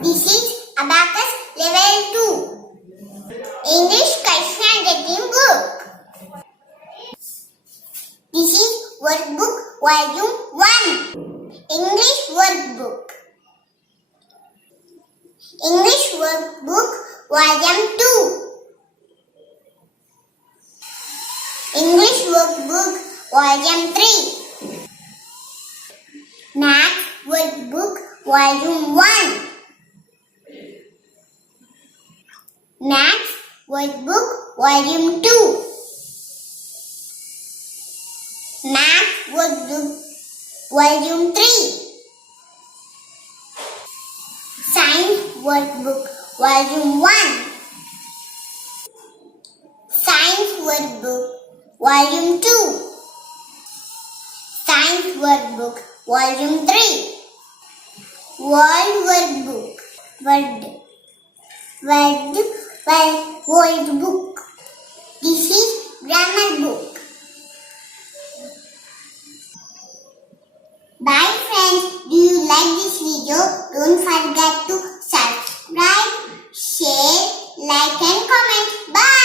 This is Abacus Level 2 English Question Handwriting Book. This is Workbook Volume 1 English Workbook. English Workbook Volume 2 English Workbook Volume 3 Math Workbook Volume 1 Math Workbook Volume 2 Math Workbook Volume 3 Science Workbook Volume 1 Science Workbook Volume 2 Science Workbook Volume 3 World Workbook World Book. This is Grammar Book. Bye friends. Do you like this video? Don't forget to subscribe, share, like and comment. Bye.